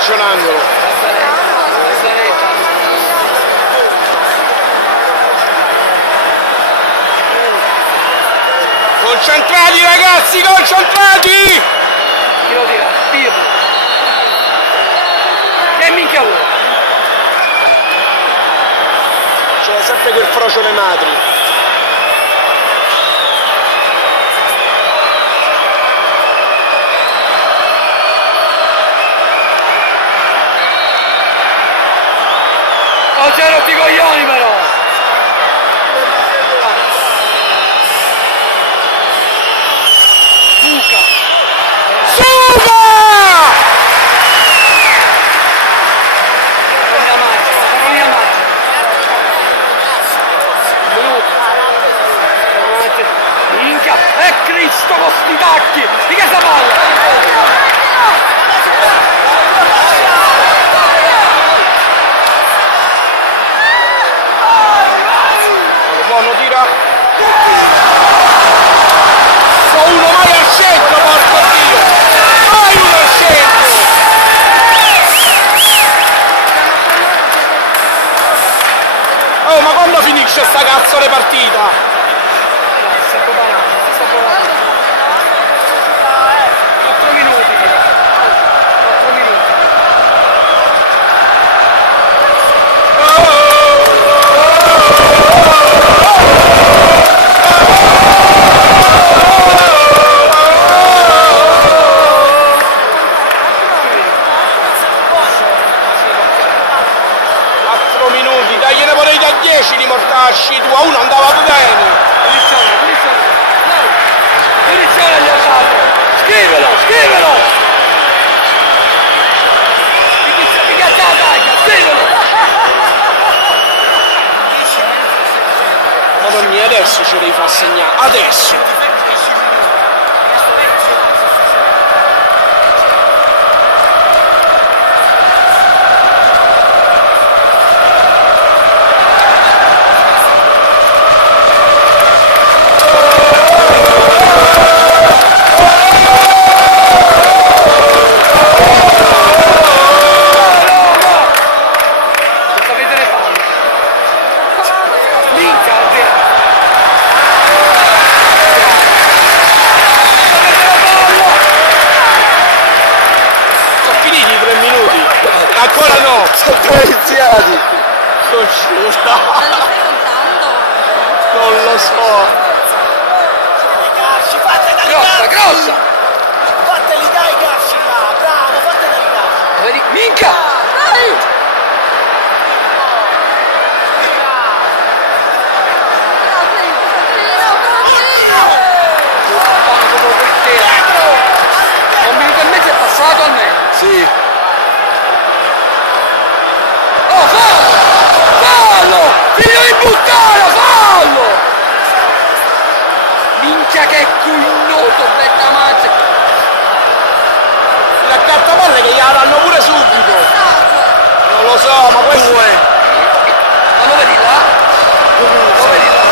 calcio in angolo. Concentrati ragazzi, concentrati! Chi lo tira? Pirlo. Che minchia vuoi? C'è sempre quel frocio nei matri. Oh, c'è rotti i coglioni però! Cristo con sti tacchi! Di che sta palla? Buono, tira! Uno mai al centro, porco Dio! Mai uno al centro! Oh, ma quando finisce sta cazzo di partita? Dagliene vorrei da 10 di mortasci, tu a uno andava bene. Punizione gli ho dato. Scrivelo, scrivelo. Ti cazzo la taglia, scrivelo. Madonna, adesso ce devi far segnare, adesso. Ancora no! Sono iniziati! Cosciuta! Ma li stai contando? Non lo so! Grossa, grossa! Fateli dai calci là! Bravo, fateli là! Vedi? Minchia! Dai! Un minuto e mezzo è passato almeno! Sì! Oh, fallo! Fallo! Figlio di puttana, fallo! Minchia che cugnoto, betta mazza! La cartapalle che gliela danno pure subito! Non lo so, ma questo è... Ma lo vedi là? Lo vedi là?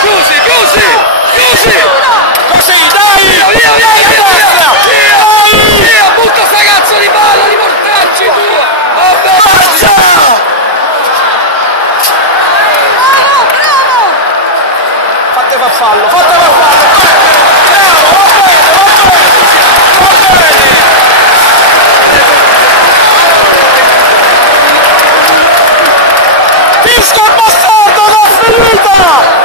Chiusi, chiusi! Chiusi! Così, dai! Via, via, via, via, via! Via, butta sta cazzo di palla di mortacci tua! Vabbè! Bravo, bravo! Fate fa fallo, fate fa fallo! Bravo, va bene, va bene! Va bene! Fischia bastardo, l'ho finita!